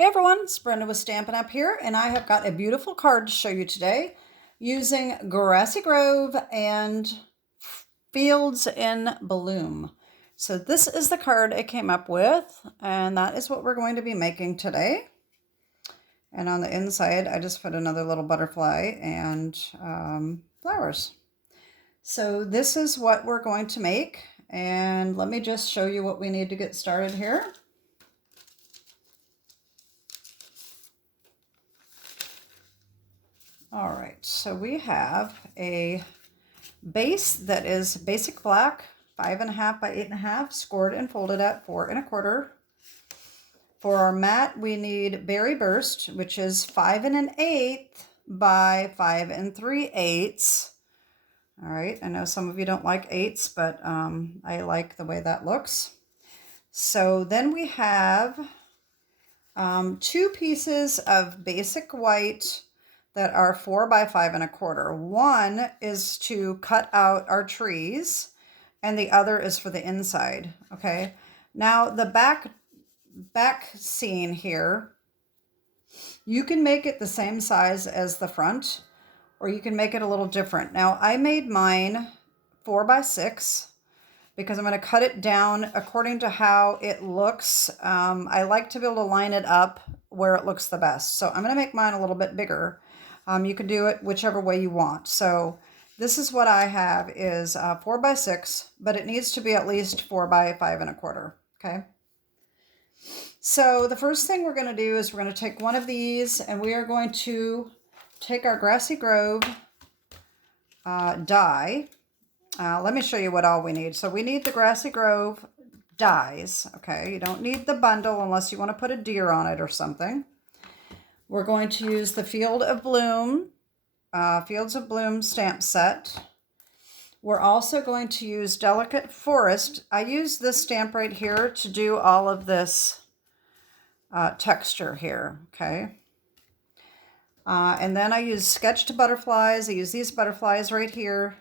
Hey everyone, it's Brenda with Stampin' Up here, and I have got a beautiful card to show you today using Grassy Grove and Fields in Bloom. So this is the card it came up with, and that is what we're going to be making today. And on the inside, I just put another little butterfly and flowers. So this is what we're going to make, and let me just show you what we need to get started here. All right, so we have a base that is basic black, 5.5 by 8.5, scored and folded at 4 1/4. For our mat, we need Berry Burst, which is 5 1/8 by 5 3/8. All right, I know some of you don't like 8s, but I like the way that looks. So then we have 2 pieces of basic white that are 4 by 5 1/4. One is to cut out our trees, and the other is for the inside. Okay. Now the back scene here, you can make it the same size as the front, or you can make it a little different. Now I made mine 4 by 6 because I'm going to cut it down according to how it looks. I like to be able to line it up where it looks the best. So I'm going to make mine a little bit bigger. You can do it whichever way you want. So this is what I have is 4 by 6, but it needs to be at least 4 by 5 1/4. Okay. So the first thing we're going to do is we're going to take one of these, and we are going to take our Grassy Grove die. Let me show you what all we need. So we need the Grassy Grove dies. Okay. You don't need the bundle unless you want to put a deer on it or something. We're going to use the Fields of Bloom stamp set. We're also going to use Delicate Forest. I use this stamp right here to do all of this texture here, okay? And then I use Sketched Butterflies. I use these butterflies right here.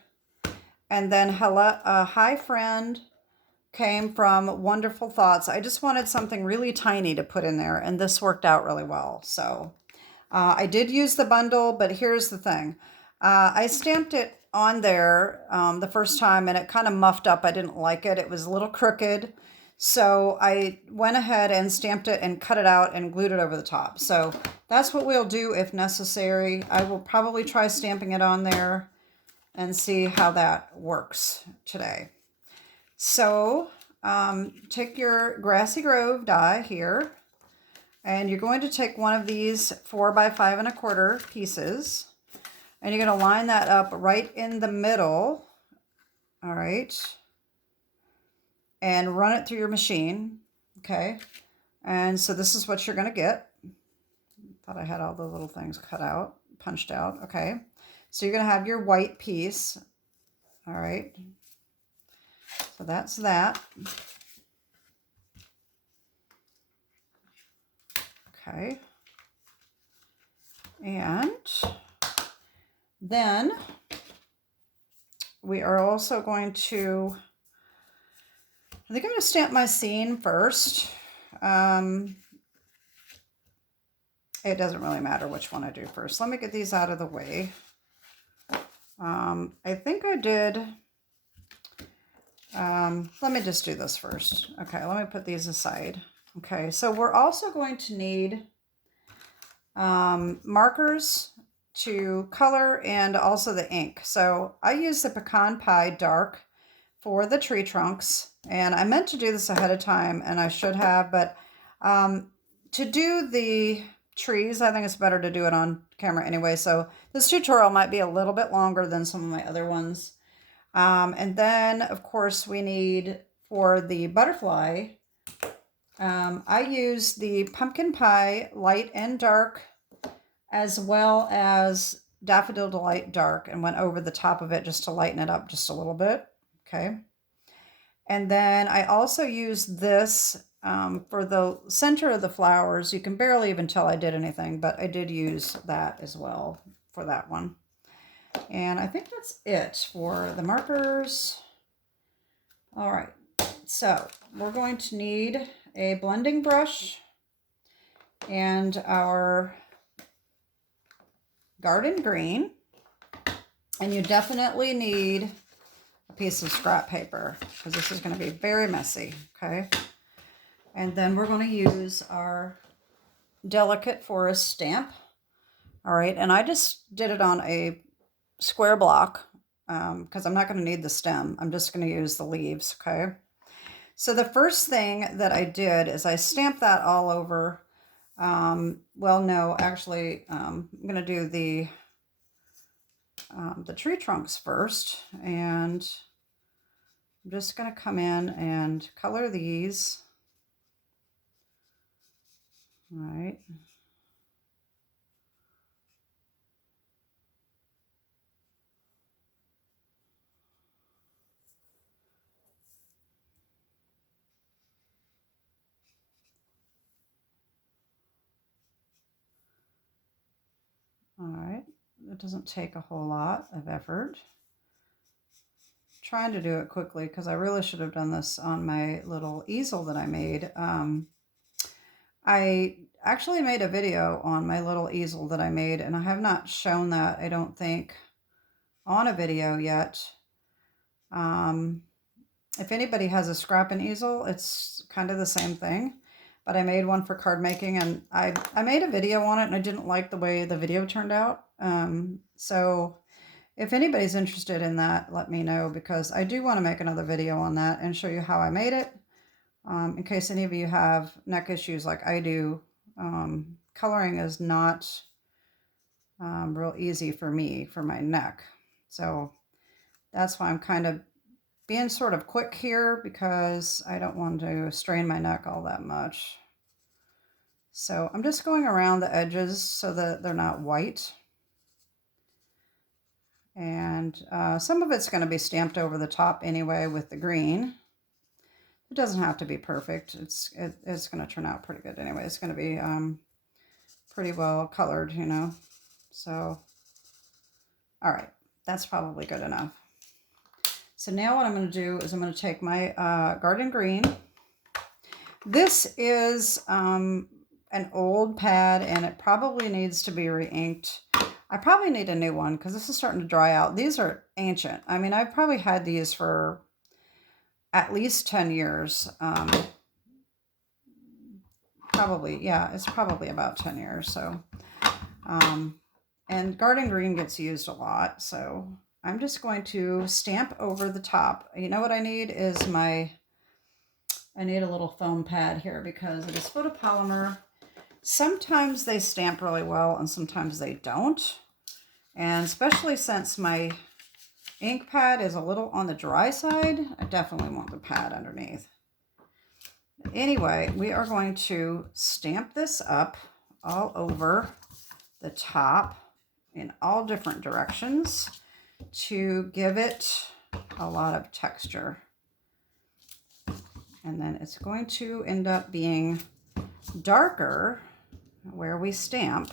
And then Hi Friend came from Wonderful Thoughts. I just wanted something really tiny to put in there, and this worked out really well. So I did use the bundle, but here's the thing. I stamped it on there the first time, and it kind of muffed up. I didn't like it. It was a little crooked. So I went ahead and stamped it and cut it out and glued it over the top. So that's what we'll do if necessary. I will probably try stamping it on there and see how that works today. So take your Grassy Grove die here, and you're going to take one of these 4 by 5 1/4 pieces, and you're going to line that up right in the middle. All right. And run it through your machine. Okay. And so this is what you're going to get. Thought I had all the little things cut out, punched out. Okay. So you're going to have your white piece. All right. So that's that. Okay. And then we are also going to, I think I'm going to stamp my scene first. It doesn't really matter which one I do first. Let me get these out of the way. I think I did. Let me just do this first. Okay, let me put these aside. Okay, so we're also going to need markers to color and also the ink. So I use the Pecan Pie Dark for the tree trunks, and I meant to do this ahead of time, and I should have, but to do the trees, I think it's better to do it on camera anyway. So this tutorial might be a little bit longer than some of my other ones. And then, of course, we need for the butterfly, I use the Pumpkin Pie Light and Dark, as well as Daffodil Delight Dark, and went over the top of it just to lighten it up just a little bit. Okay. And then I also use this for the center of the flowers. You can barely even tell I did anything, but I did use that as well for that one. And I think that's it for the markers. All right, so we're going to need a blending brush and our garden green. And you definitely need a piece of scrap paper because this is going to be very messy, okay? And then we're going to use our Delicate Forest stamp. All right, and I just did it on a square block because I'm not going to need the stem. I'm just going to use the leaves, okay? So the first thing that I did is I stamped that all over. Well, no, actually, I'm going to do the tree trunks first, and I'm just going to come in and color these. All right. All right. It doesn't take a whole lot of effort. Trying to do it quickly because I really should have done this on my little easel that I made. I actually made a video on my little easel that I made, and I have not shown that, I don't think, on a video yet. If anybody has a scrapping easel, it's kind of the same thing, but I made one for card making, and I made a video on it, and I didn't like the way the video turned out. So if anybody's interested in that, let me know, because I do want to make another video on that and show you how I made it. In case any of you have neck issues like I do, coloring is not real easy for me for my neck. So that's why I'm kind of being sort of quick here, because I don't want to strain my neck all that much. So I'm just going around the edges so that they're not white. And some of it's going to be stamped over the top anyway with the green. It doesn't have to be perfect. It's going to turn out pretty good anyway. It's going to be pretty well colored, you know. So, all right, that's probably good enough. So now what I'm going to do is I'm going to take my garden green. This is an old pad, and it probably needs to be re-inked. I probably need a new one because this is starting to dry out. These are ancient. I mean, I've probably had these for at least 10 years. Probably, yeah, it's probably about 10 years. So, and garden green gets used a lot. So I'm just going to stamp over the top. You know what I need is I need a little foam pad here because it is photopolymer. Sometimes they stamp really well and sometimes they don't. And especially since my ink pad is a little on the dry side, I definitely want the pad underneath. Anyway, we are going to stamp this up all over the top in all different directions to give it a lot of texture. And then it's going to end up being darker where we stamp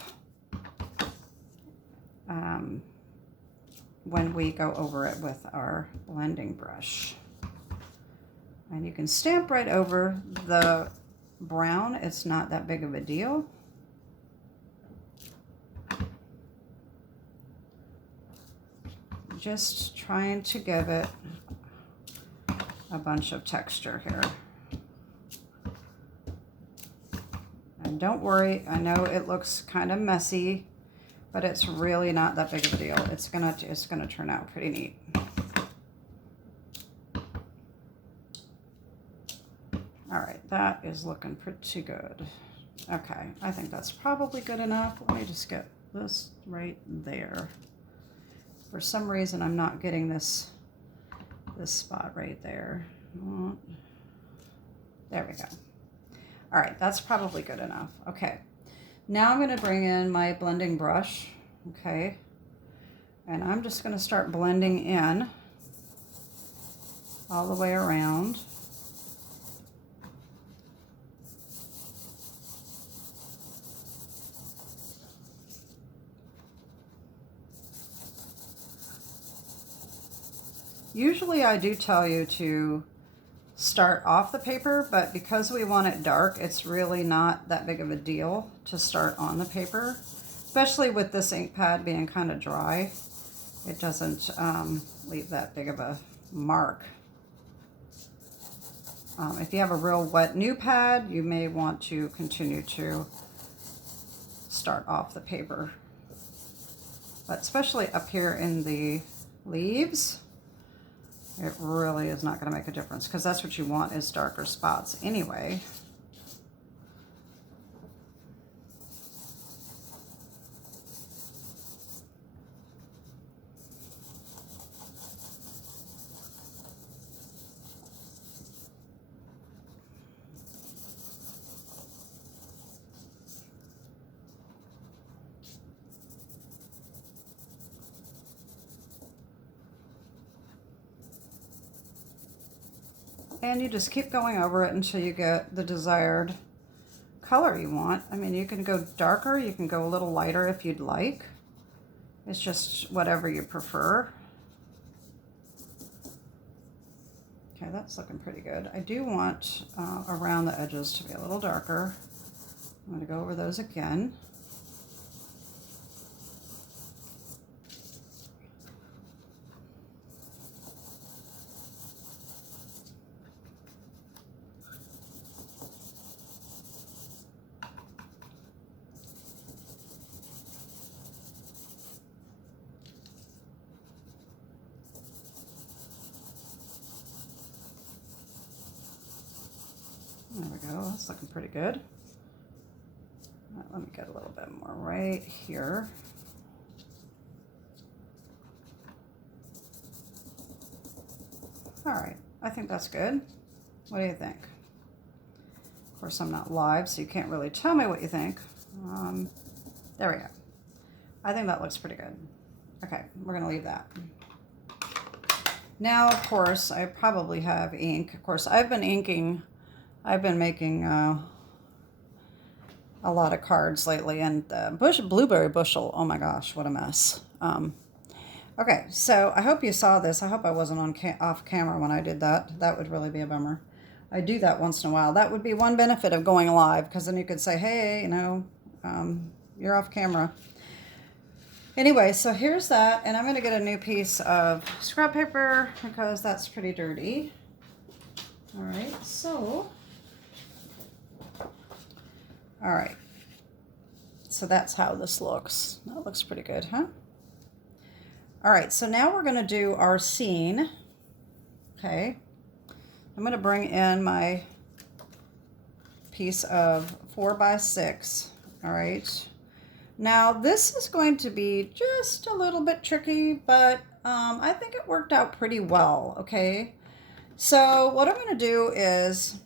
when we go over it with our blending brush. And you can stamp right over the brown. It's not that big of a deal. Just trying to give it a bunch of texture here. And don't worry, I know it looks kind of messy, but it's really not that big of a deal. It's gonna turn out pretty neat. All right, that is looking pretty good. Okay, I think that's probably good enough. Let me just get this right there. For some reason, I'm not getting this spot right there. There we go. All right, that's probably good enough. Okay, now I'm going to bring in my blending brush, okay, and I'm just going to start blending in all the way around. Usually I do tell you to start off the paper, but because we want it dark, it's really not that big of a deal to start on the paper, especially with this ink pad being kind of dry. It doesn't leave that big of a mark. If you have a real wet new pad, you may want to continue to start off the paper. But especially up here in the leaves, it really is not going to make a difference, because that's what you want, is darker spots anyway. And you just keep going over it until you get the desired color you want. I mean, you can go darker, you can go a little lighter if you'd like. It's just whatever you prefer. Okay, that's looking pretty good. I do want around the edges to be a little darker. I'm going to go over those again. There we go, that's looking pretty good. Let me get a little bit more right here. All right, I think that's good. What do you think? Of course, I'm not live, so you can't really tell me what you think. There we go. I think that looks pretty good. Okay, we're gonna leave that. Now, of course, I probably have ink. Of course, I've been making a lot of cards lately, and the blueberry bushel, oh my gosh, what a mess. Okay, so I hope you saw this. I hope I wasn't on off camera when I did that. That would really be a bummer. I do that once in a while. That would be one benefit of going live, because then you could say, hey, you know, you're off camera. Anyway, so here's that, and I'm going to get a new piece of scrap paper because that's pretty dirty. All right, so... All right, so that's how this looks. That looks pretty good, huh? All right, so now we're going to do our scene. Okay, I'm going to bring in my piece of 4x6. All right, now this is going to be just a little bit tricky, but I think it worked out pretty well. Okay, so what I'm going to do is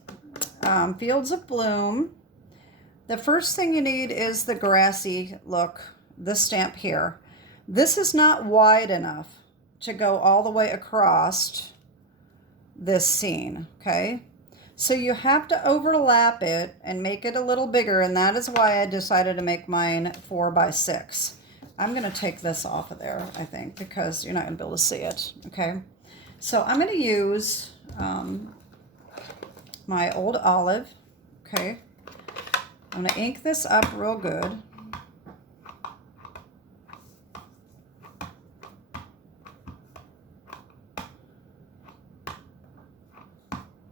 Fields of Bloom. The first thing you need is the grassy look, this stamp here. This is not wide enough to go all the way across this scene, okay? So you have to overlap it and make it a little bigger, and that is why I decided to make mine 4x6. I'm gonna take this off of there, I think, because you're not gonna be able to see it, okay? So I'm gonna use my old olive, okay? I'm going to ink this up real good.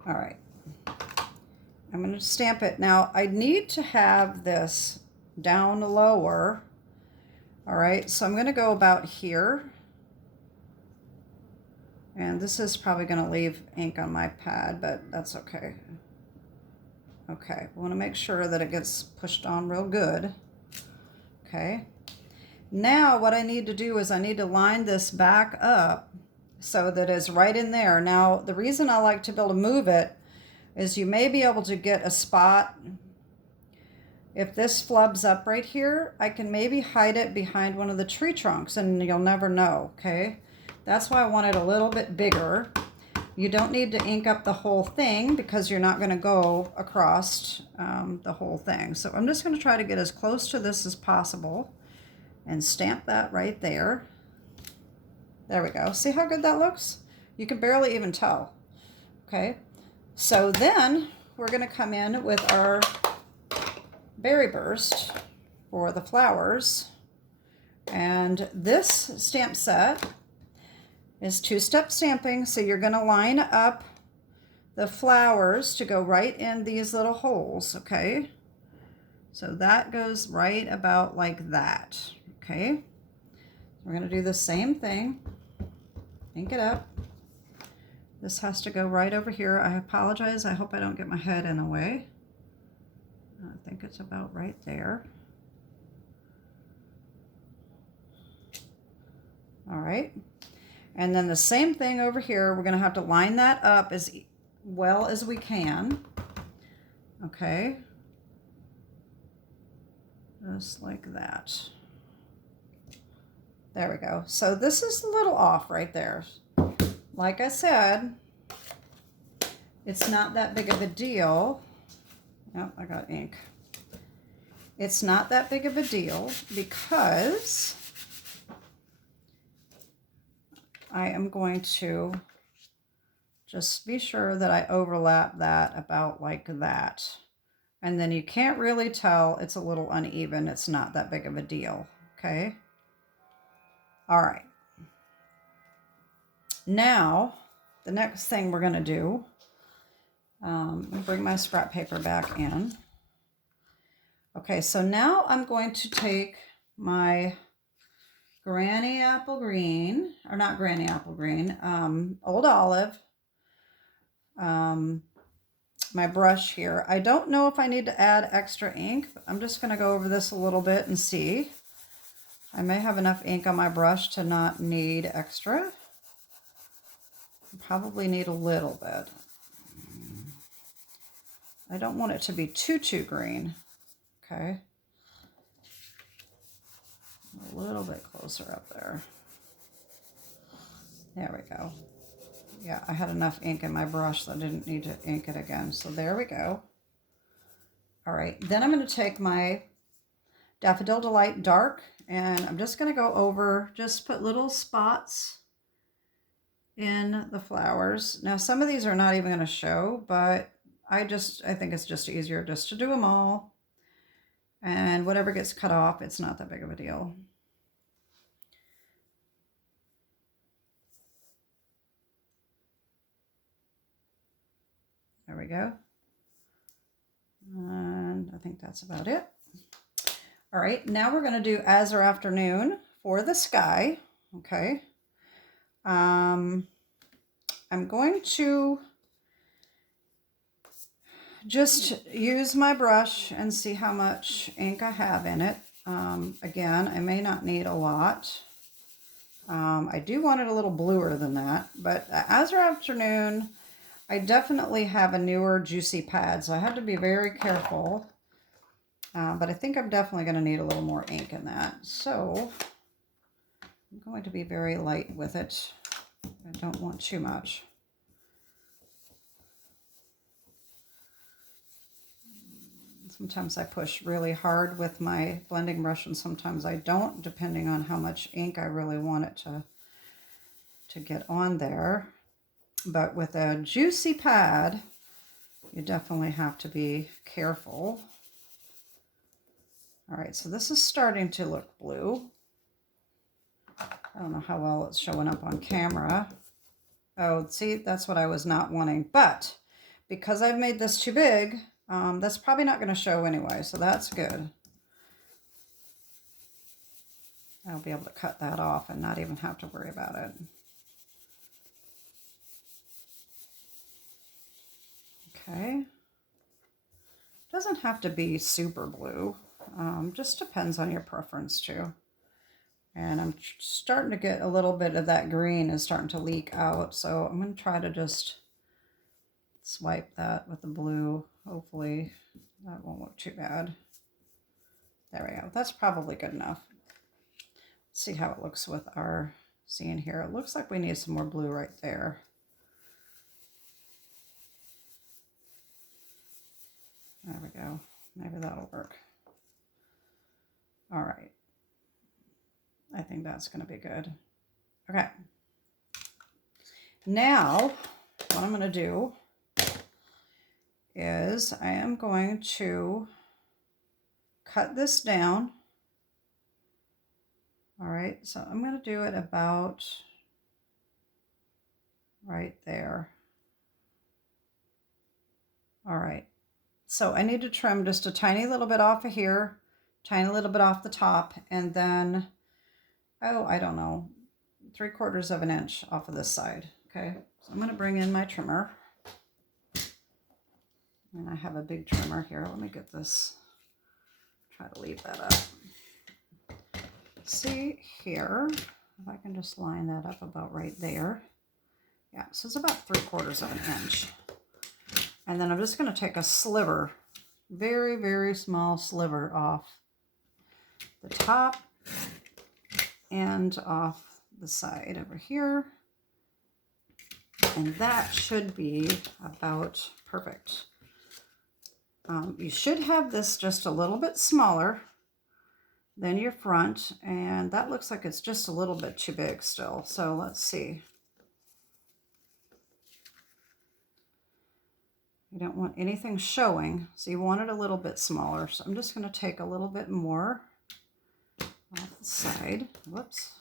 All right. I'm going to stamp it. Now, I need to have this down lower. All right, so I'm going to go about here. And this is probably going to leave ink on my pad, but that's okay. Okay, we want to make sure that it gets pushed on real good. Okay, now what I need to do is I need to line this back up so that it's right in there. Now, the reason I like to be able to move it is you may be able to get a spot. If this flubs up right here, I can maybe hide it behind one of the tree trunks and you'll never know, okay? That's why I want it a little bit bigger. You don't need to ink up the whole thing because you're not going to go across the whole thing. So I'm just going to try to get as close to this as possible and stamp that right there. There we go. See how good that looks? You can barely even tell. Okay. So then we're going to come in with our berry burst for the flowers. And this stamp set is 2-step stamping. So you're going to line up the flowers to go right in these little holes, okay? So that goes right about like that, okay? We're going to do the same thing. Ink it up. This has to go right over here. I apologize. I hope I don't get my head in the way. I think it's about right there. All right. And then the same thing over here. We're going to have to line that up as well as we can. Okay. Just like that. There we go. So this is a little off right there. Like I said, it's not that big of a deal. Oh, I got ink. It's not that big of a deal because I am going to just be sure that I overlap that about like that. And then you can't really tell it's a little uneven. It's not that big of a deal, okay? All right. Now, the next thing we're gonna do, I'll bring my scrap paper back in. Okay, so now I'm going to take my Granny Apple Green, or not Granny Apple Green, Old Olive, my brush here. I don't know if I need to add extra ink, but I'm just going to go over this a little bit and see. I may have enough ink on my brush to not need extra. Probably need a little bit. I don't want it to be too green. Okay. A little bit closer up there. There we go. Yeah, I had enough ink in my brush that I didn't need to ink it again. So there we go. All right, then I'm going to take my Daffodil Delight Dark, and I'm just going to go over, just put little spots in the flowers. Now, some of these are not even going to show, but I think it's just easier just to do them all. And whatever gets cut off, it's not that big of a deal. There we go. And I think that's about it. All right, now we're going to do Azure Afternoon for the sky. Okay. I'm going to just use my brush and see how much ink I have in it. Again, I may not need a lot. I do want it a little bluer than that, but Azure Afternoon, I definitely have a newer juicy pad, so I have to be very careful. But I think I'm definitely going to need a little more ink in that. So I'm going to be very light with it. I don't want too much. Sometimes I push really hard with my blending brush and sometimes I don't, depending on how much ink I really want it to get on there. But with a juicy pad, you definitely have to be careful. All right, so this is starting to look blue. I don't know how well it's showing up on camera. Oh, see, that's what I was not wanting. But because I've made this too big, that's probably not going to show anyway, so that's good. I'll be able to cut that off and not even have to worry about it. Okay. Doesn't have to be super blue. Just depends on your preference too. And I'm starting to get a little bit of that green is starting to leak out, so I'm going to try to just swipe that with the blue. Hopefully that won't look too bad. There we go. That's probably good enough. Let's see how it looks with our scene here. It looks like we need some more blue right there. There we go. Maybe that'll work. All right. I think that's going to be good. Okay. Now, what I'm going to do is I am going to cut this down. All right, so I'm going to do it about right there. All right, so I need to trim just a tiny little bit off of here, tiny little bit off the top, and then, oh, I don't know, 3/4 of an inch off of this side. Okay, so I'm going to bring in my trimmer. And I have a big trimmer here. Let me get this, try to leave that up. See here, if I can just line that up about right there. Yeah, so it's about 3/4 of an inch. And then I'm just going to take a sliver, very, very small sliver off the top and off the side over here. And that should be about perfect. You should have this just a little bit smaller than your front, and that looks like it's just a little bit too big still. So let's see. You don't want anything showing, so you want it a little bit smaller. So I'm just going to take a little bit more off the side. Whoops.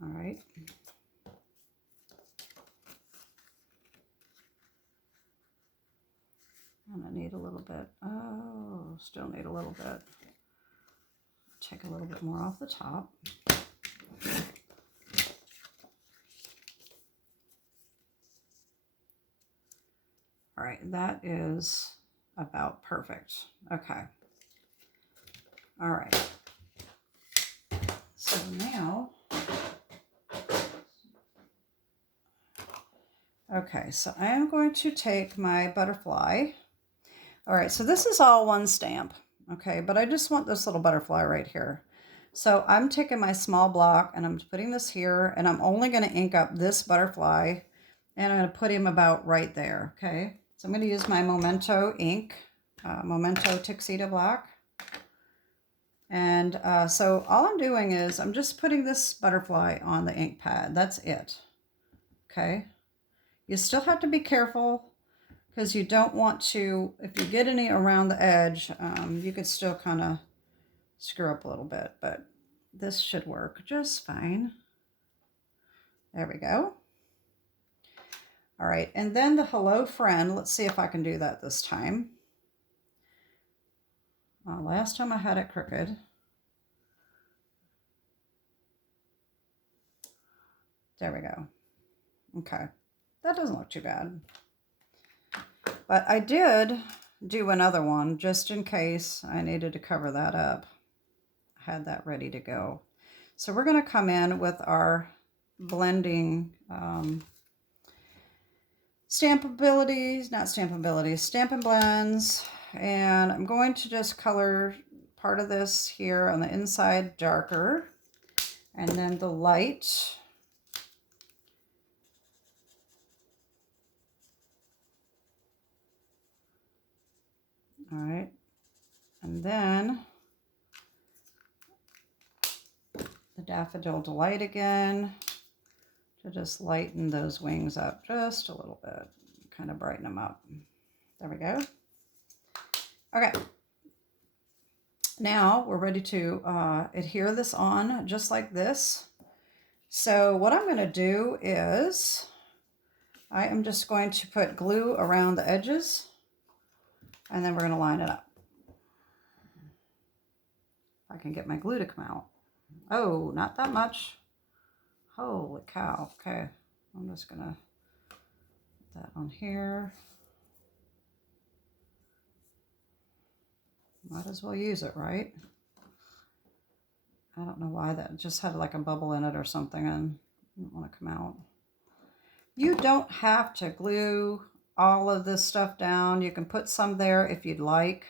All right. And I need a little bit. Oh, still need a little bit. Take a little bit more off the top. All right, that is about perfect. Okay. All right. So now, okay, so I am going to take my butterfly. All right, so this is all one stamp, okay, but I just want this little butterfly right here. So I'm taking my small block and I'm putting this here, and I'm only going to ink up this butterfly, and I'm going to put him about right there, okay? So I'm going to use my Momento ink, Momento Tuxedo Black. And so all I'm doing is I'm just putting this butterfly on the ink pad. That's it, okay? You still have to be careful because you don't want to, if you get any around the edge, you could still kind of screw up a little bit, but this should work just fine. There we go. All right, and then the hello friend, let's see if I can do that this time. Last time I had it crooked. There we go. Okay, that doesn't look too bad. But I did do another one just in case I needed to cover that up. I had that ready to go. So we're going to come in with our blending Stampin' Blends, and I'm going to just color part of this here on the inside darker, and then the light. All right, and then the Daffodil Delight again, to just lighten those wings up just a little bit, kind of brighten them up. There we go. Okay. Now we're ready to adhere this on just like this. So what I'm going to do is I am just going to put glue around the edges, and then we're going to line it up. If I can get my glue to come out. Oh, not that much. Holy cow. Okay, I'm just gonna put that on here. Might as well use it, right? I don't know why that just had like a bubble in it or something and didn't want to come out. You don't have to glue all of this stuff down. You can put some there if you'd like.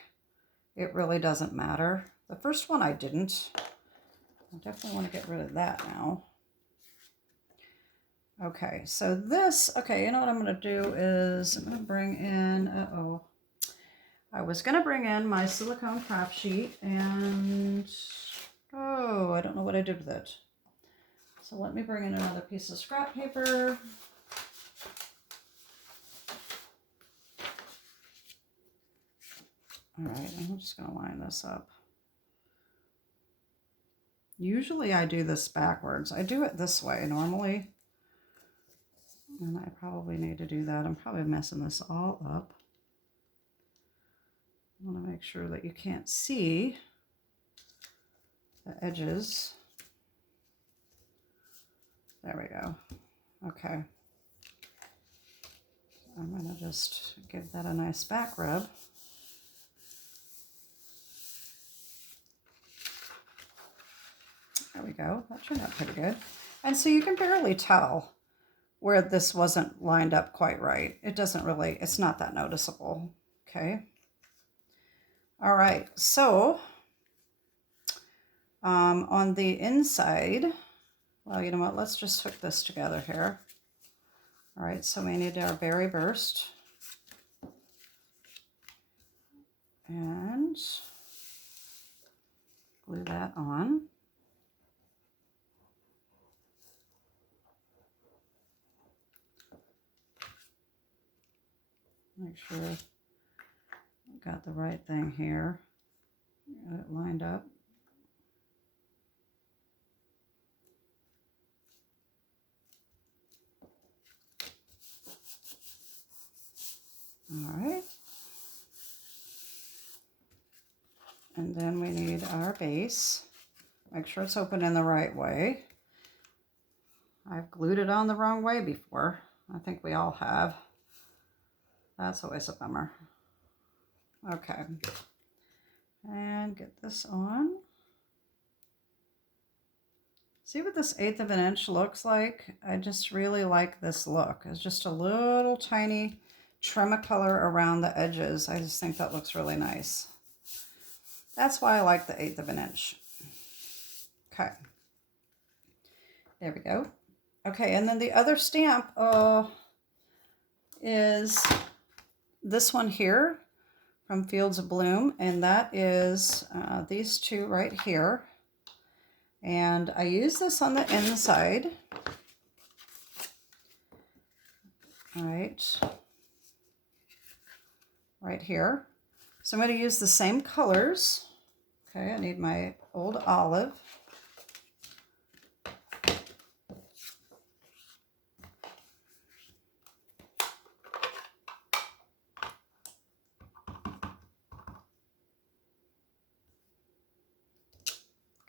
It really doesn't matter. The first one I didn't. I definitely want to get rid of that now. Okay, so this, okay, you know what I'm going to do is I'm going to bring in, I was going to bring in my silicone craft sheet, and, oh, I don't know what I did with it. So let me bring in another piece of scrap paper. All right, I'm just going to line this up. Usually I do this backwards. I do it this way normally. And I probably need to do that. I'm probably messing this all up. I want to make sure that you can't see the edges. There we go. Okay. I'm going to just give that a nice back rub. There we go. That turned out pretty good. And so you can barely tell where this wasn't lined up quite right. It doesn't really, it's not that noticeable. Okay. All right. So on the inside, well, you know what? Let's just hook this together here. All right. So we need our berry burst. And glue that on. Make sure I've got the right thing here. Got it lined up. All right. And then we need our base. Make sure it's open in the right way. I've glued it on the wrong way before. I think we all have. That's always a bummer. Okay. And get this on. See what this 1/8 of an inch looks like? I just really like this look. It's just a little tiny trim of color around the edges. I just think that looks really nice. That's why I like the 1/8 of an inch. Okay. There we go. Okay, and then the other stamp is this one here from Fields of Bloom, and that is these two right here. And I use this on the inside. All right here. So I'm going to use the same colors. Okay, I need my old olive.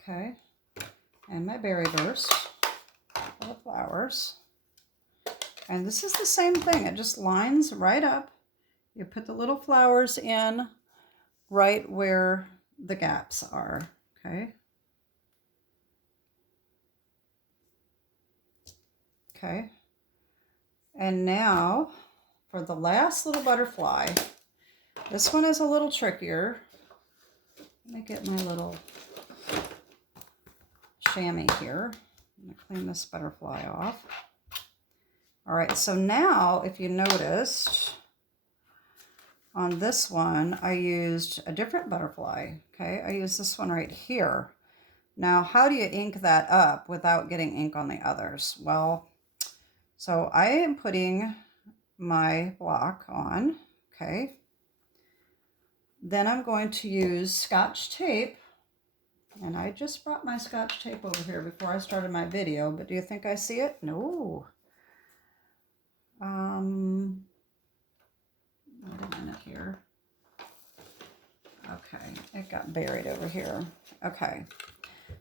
Okay, and my berry burst for the flowers. And this is the same thing. It just lines right up. You put the little flowers in right where the gaps are, okay? Okay. And now for the last little butterfly. This one is a little trickier. Let me get my little chamois here. I'm going to clean this butterfly off. All right, so now if you noticed, on this one, I used a different butterfly, okay? I used this one right here. Now, how do you ink that up without getting ink on the others? Well, so I am putting my block on, okay? Then I'm going to use Scotch tape. And I just brought my Scotch tape over here before I started my video, but do you think I see it? No. Wait a minute here. Okay, it got buried over here. Okay,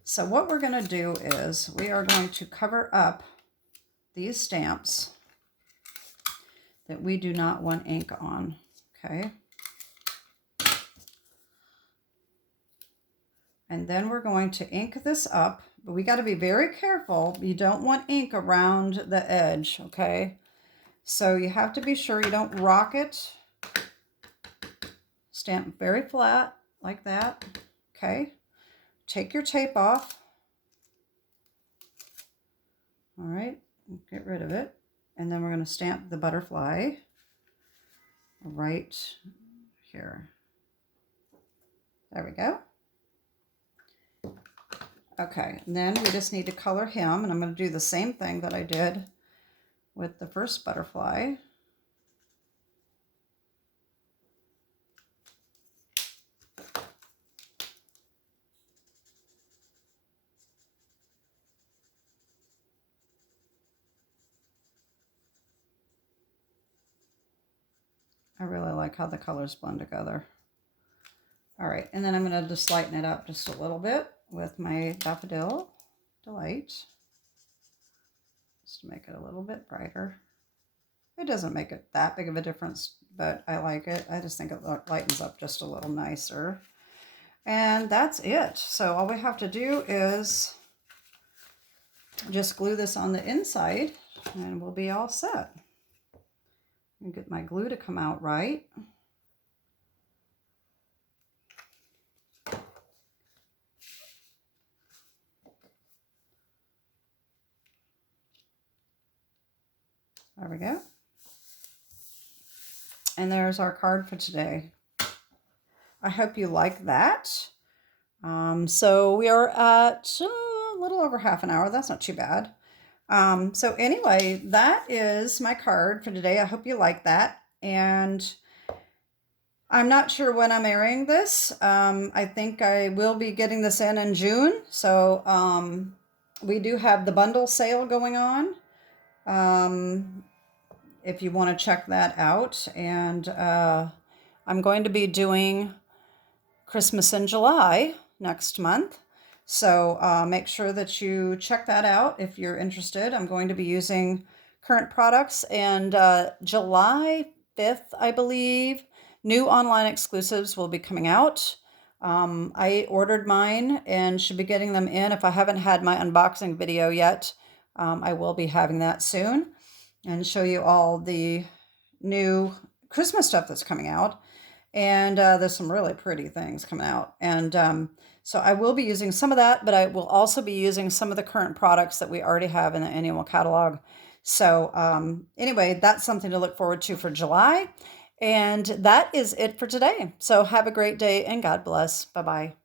so what we're going to do is we are going to cover up these stamps that we do not want ink on, okay? And then we're going to ink this up, but we got to be very careful. You don't want ink around the edge, okay? So you have to be sure you don't rock it. Stamp very flat like that, okay? Take your tape off. All right, get rid of it. And then we're going to stamp the butterfly right here. There we go. Okay, and then we just need to color him, and I'm going to do the same thing that I did with the first butterfly. I really like how the colors blend together. All right, and then I'm going to just lighten it up just a little bit with my Daffodil Delight, just to make it a little bit brighter. It doesn't make it that big of a difference, but I like it. I just think it lightens up just a little nicer. And that's it. So all we have to do is just glue this on the inside and we'll be all set. And get my glue to come out right. There we go. And there's our card for today. I hope you like that. So we are at a little over half an hour. That's not too bad. So anyway, that is my card for today. I hope you like that. And I'm not sure when I'm airing this. I think I will be getting this in June. So we do have the bundle sale going on. If you want to check that out. And I'm going to be doing Christmas in July next month. So make sure that you check that out if you're interested. I'm going to be using current products, and July 5th, I believe, new online exclusives will be coming out. I ordered mine and should be getting them in. If I haven't had my unboxing video yet, I will be having that soon and show you all the new Christmas stuff that's coming out. And there's some really pretty things coming out. And so I will be using some of that, but I will also be using some of the current products that we already have in the annual catalog. So anyway, that's something to look forward to for July. And that is it for today. So have a great day and God bless. Bye-bye.